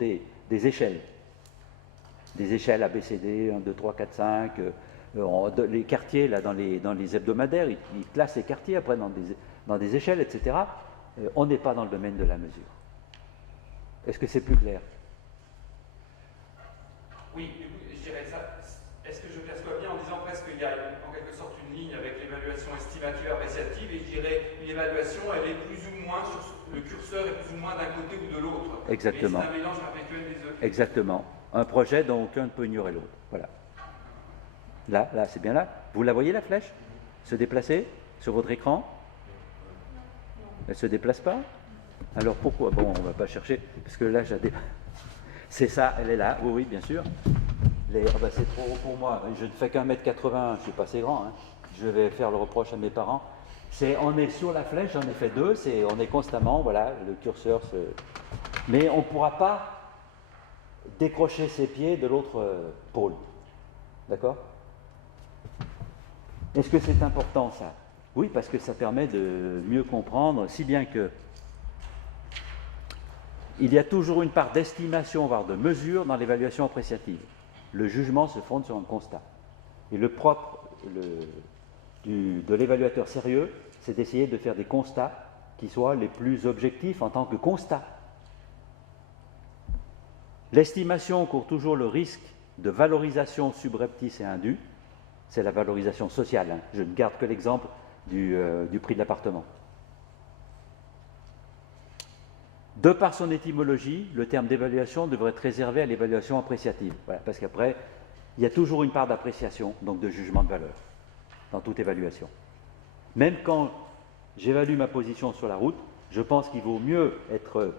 des échelles. Des échelles ABCD, 1, 2, 3, 4, 5. Les quartiers, là, dans les hebdomadaires, ils classent les quartiers après dans des échelles, etc. On n'est pas dans le domaine de la mesure. Est-ce que c'est plus clair? Oui, je dirais ça. Est-ce que je perçois bien en disant presque qu'il y a en quelque sorte une ligne avec l'évaluation estimative appréciative, et je dirais une évaluation, elle est plus ou moins, le curseur est plus ou moins d'un côté ou de l'autre. Exactement. Mais c'est un mélange perpétuel des deux. Exactement. Un projet dont aucun ne peut ignorer l'autre. Voilà. Là, c'est bien là. Vous la voyez, la flèche se déplacer sur votre écran? Elle ne se déplace pas? Alors pourquoi? Bon, on ne va pas chercher, parce que là, c'est ça, elle est là. Oui, oui, bien sûr. C'est trop haut pour moi. Je ne fais qu'un mètre 80, je ne suis pas assez grand. Hein. Je vais faire le reproche à mes parents. On est sur la flèche, j'en ai fait deux, on est constamment, voilà, le curseur se... Mais on ne pourra pas décrocher ses pieds de l'autre pôle. D'accord? Est-ce que c'est important, ça? Oui, parce que ça permet de mieux comprendre, si bien que il y a toujours une part d'estimation, voire de mesure dans l'évaluation appréciative. Le jugement se fonde sur un constat. Et le propre de l'évaluateur sérieux, c'est d'essayer de faire des constats qui soient les plus objectifs en tant que constat. L'estimation court toujours le risque de valorisation subreptice et indue. C'est la valorisation sociale. Hein. Je ne garde que l'exemple du prix de l'appartement. De par son étymologie, le terme d'évaluation devrait être réservé à l'évaluation appréciative. Voilà, parce qu'après, il y a toujours une part d'appréciation, donc de jugement de valeur, dans toute évaluation. Même quand j'évalue ma position sur la route, je pense qu'il vaut mieux être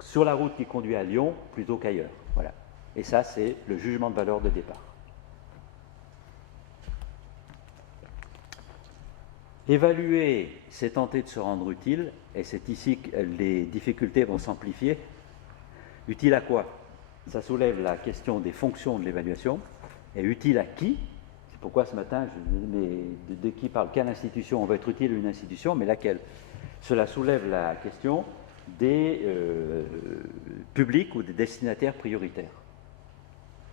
sur la route qui conduit à Lyon plutôt qu'ailleurs. Voilà. Et ça, c'est le jugement de valeur de départ. Évaluer, c'est tenter de se rendre utile, et c'est ici que les difficultés vont s'amplifier. Utile à quoi? Ça soulève la question des fonctions de l'évaluation. Et utile à qui? C'est pourquoi ce matin, de qui parle? Quelle institution? On va être utile à une institution, mais laquelle? Cela soulève la question des publics ou des destinataires prioritaires.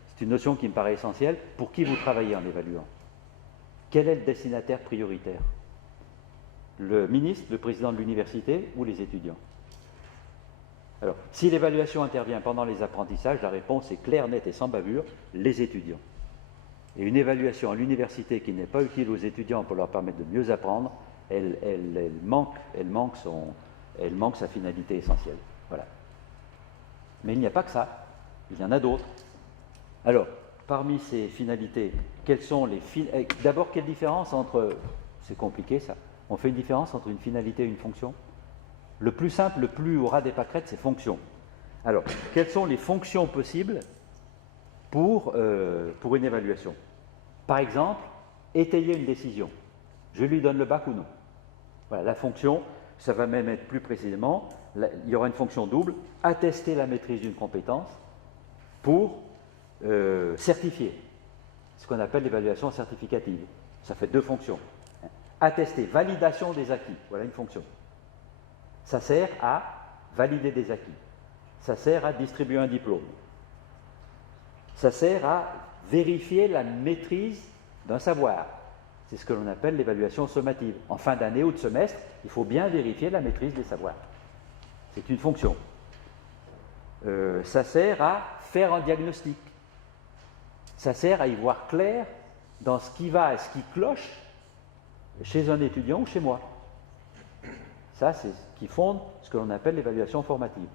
C'est une notion qui me paraît essentielle. Pour qui vous travaillez en évaluant? Quel est le destinataire prioritaire? Le ministre, le président de l'université ou les étudiants? Alors, si l'évaluation intervient pendant les apprentissages, la réponse est claire, nette et sans bavure, les étudiants. Et une évaluation à l'université qui n'est pas utile aux étudiants pour leur permettre de mieux apprendre, elle manque sa finalité essentielle. Voilà. Mais il n'y a pas que ça, il y en a d'autres. Alors, parmi ces finalités, quelles sont les D'abord, quelle différence entre... C'est compliqué ça. On fait une différence entre une finalité et une fonction. Le plus simple, le plus au ras des pâquerettes, c'est fonction. Alors, quelles sont les fonctions possibles pour une évaluation? Par exemple, étayer une décision. Je lui donne le bac ou non? Voilà, la fonction, ça va même être plus précisément, il y aura une fonction double, attester la maîtrise d'une compétence pour certifier, ce qu'on appelle l'évaluation certificative. Ça fait deux fonctions. Attester, validation des acquis, voilà une fonction. Ça sert à valider des acquis. Ça sert à distribuer un diplôme. Ça sert à vérifier la maîtrise d'un savoir. C'est ce que l'on appelle l'évaluation sommative. En fin d'année ou de semestre, il faut bien vérifier la maîtrise des savoirs. C'est une fonction. Ça sert à faire un diagnostic. Ça sert à y voir clair dans ce qui va et ce qui cloche chez un étudiant ou chez moi. Ça, c'est ce qui fonde ce que l'on appelle l'évaluation formative.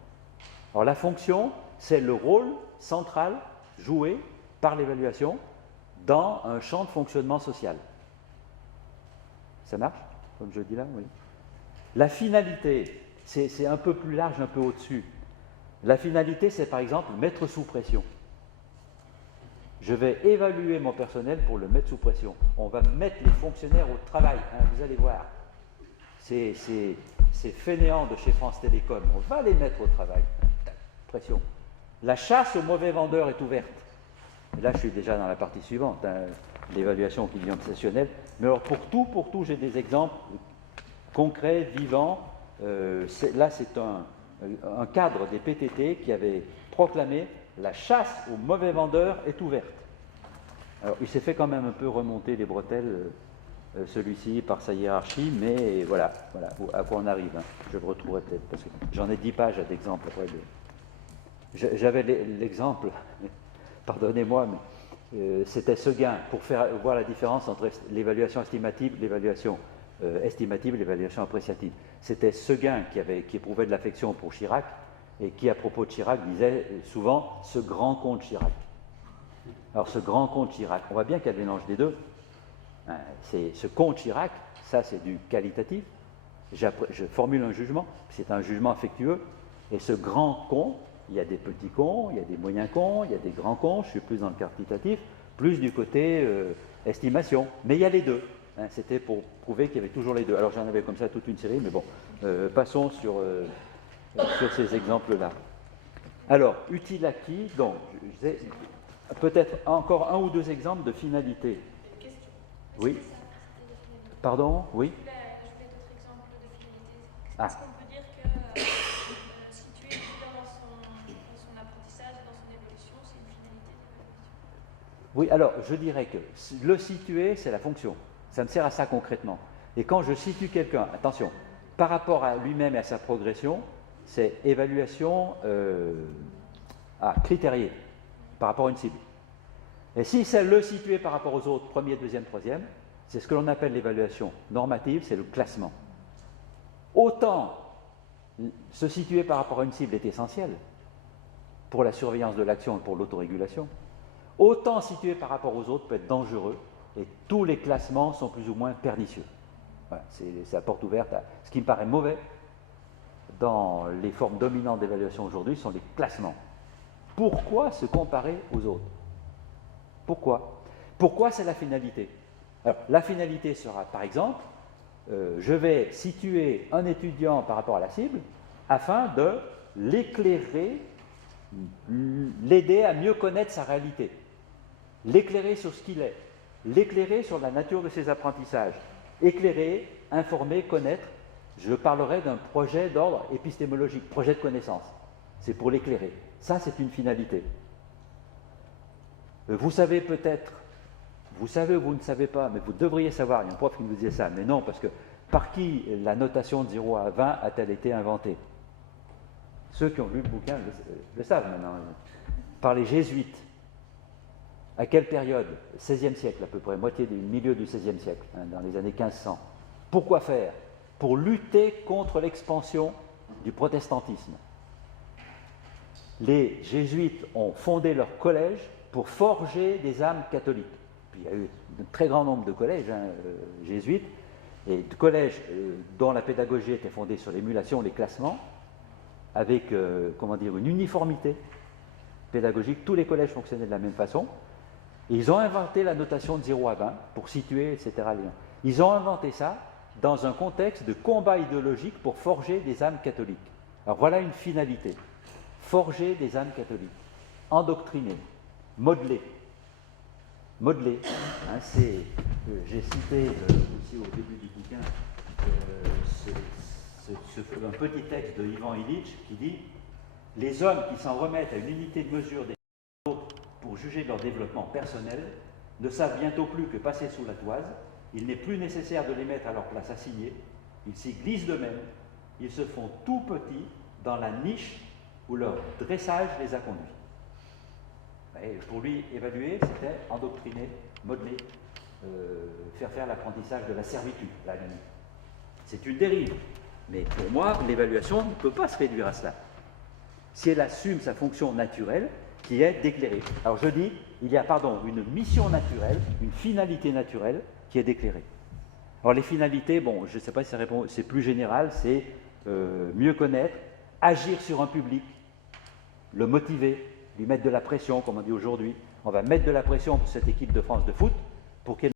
Alors la fonction, c'est le rôle central joué par l'évaluation dans un champ de fonctionnement social. Ça marche, comme je dis là? Oui. La finalité, c'est un peu plus large, un peu au-dessus. La finalité, c'est par exemple mettre sous pression. Je vais évaluer mon personnel pour le mettre sous pression. On va mettre les fonctionnaires au travail, hein, vous allez voir. Ces fainéants de chez France Télécom, on va les mettre au travail. Pression. La chasse aux mauvais vendeurs est ouverte. Et là, je suis déjà dans la partie suivante, hein, l'évaluation qui devient obsessionnelle. Mais alors, pour tout, j'ai des exemples concrets, vivants. Là, c'est un cadre des PTT proclamé « La chasse aux mauvais vendeurs est ouverte ». Alors, il s'est fait quand même un peu remonter les bretelles, celui-ci, par sa hiérarchie, mais voilà à quoi on arrive. Hein. Je le retrouverai peut-être, parce que j'en ai 10 pages d'exemples. J'avais l'exemple, pardonnez-moi, mais c'était Seguin, pour faire voir la différence entre l'évaluation estimative, l'évaluation estimative et l'évaluation appréciative. C'était Seguin qui éprouvait de l'affection pour Chirac, et qui, à propos de Chirac, disait souvent « ce grand con de Chirac ». Alors, ce grand con de Chirac, on voit bien qu'il y a le mélange des deux. C'est ce con de Chirac, ça c'est du qualitatif. Je formule un jugement, c'est un jugement affectueux. Et ce grand con, il y a des petits cons, il y a des moyens cons, il y a des grands cons, je suis plus dans le quantitatif, plus du côté estimation. Mais il y a les deux. C'était pour prouver qu'il y avait toujours les deux. Alors j'en avais comme ça toute une série, mais bon, passons sur ces exemples-là. Alors, utile acquis, donc, peut-être encore un ou deux exemples de finalité. Une question. Oui. Pardon? Oui. Je voulais d'autres exemples de finalité. Ah. Est-ce qu'on peut dire que situer l'étudiant dans son apprentissage et dans son évolution, c'est une finalité d'évaluation? Oui, alors je dirais que le situer, c'est la fonction. Ça me sert à ça concrètement. Et quand je situe quelqu'un, attention, par rapport à lui-même et à sa progression, c'est évaluation critériée, par rapport à une cible. Et si c'est le situer par rapport aux autres, premier, deuxième, troisième, c'est ce que l'on appelle l'évaluation normative, c'est le classement. Autant se situer par rapport à une cible est essentiel pour la surveillance de l'action et pour l'autorégulation, autant situer par rapport aux autres peut être dangereux et tous les classements sont plus ou moins pernicieux. Voilà, c'est la porte ouverte à ce qui me paraît mauvais dans les formes dominantes d'évaluation aujourd'hui sont les classements. Pourquoi se comparer aux autres? Pourquoi? Pourquoi c'est la finalité? Alors, la finalité sera, par exemple, je vais situer un étudiant par rapport à la cible afin de l'éclairer, l'aider à mieux connaître sa réalité, l'éclairer sur ce qu'il est, l'éclairer sur la nature de ses apprentissages, éclairer, informer, connaître. Je parlerai d'un projet d'ordre épistémologique, projet de connaissance. C'est pour l'éclairer. Ça, c'est une finalité. Vous savez peut-être, vous savez ou vous ne savez pas, mais vous devriez savoir, il y a un prof qui nous disait ça, mais non, parce que par qui la notation de 0 à 20 a-t-elle été inventée? Ceux qui ont lu le bouquin le savent maintenant. Par les jésuites. À quelle période? 16e siècle à peu près, milieu du 16e siècle, dans les années 1500. Pourquoi faire? Pour lutter contre l'expansion du protestantisme. Les jésuites ont fondé leur collège pour forger des âmes catholiques. Puis il y a eu un très grand nombre de collèges jésuites, et de collèges dont la pédagogie était fondée sur l'émulation, les classements, avec une uniformité pédagogique. Tous les collèges fonctionnaient de la même façon. Et ils ont inventé la notation de 0 à 20 pour situer, etc. Ils ont inventé ça dans un contexte de combat idéologique pour forger des âmes catholiques. Alors voilà une finalité. Forger des âmes catholiques. Endoctriner. Modeler. Modeler. J'ai cité aussi au début du bouquin un petit texte de Ivan Illich qui dit « Les hommes qui s'en remettent à une unité de mesure des autres pour juger de leur développement personnel ne savent bientôt plus que passer sous la toise. Il n'est plus nécessaire de les mettre à leur place assignée. Ils s'y glissent d'eux-mêmes. Ils se font tout petits dans la niche où leur dressage les a conduits. » Et pour lui, évaluer, c'était endoctriner, modeler, faire l'apprentissage de la servitude, la limite. C'est une dérive. Mais pour moi, l'évaluation ne peut pas se réduire à cela. Si elle assume sa fonction naturelle, qui est d'éclairer. Alors je dis, il y a, une mission naturelle, une finalité naturelle, qui est d'éclairer. Alors les finalités, je ne sais pas si ça répond, c'est plus général, c'est mieux connaître, agir sur un public, le motiver, lui mettre de la pression, comme on dit aujourd'hui. On va mettre de la pression pour cette équipe de France de foot pour qu'elle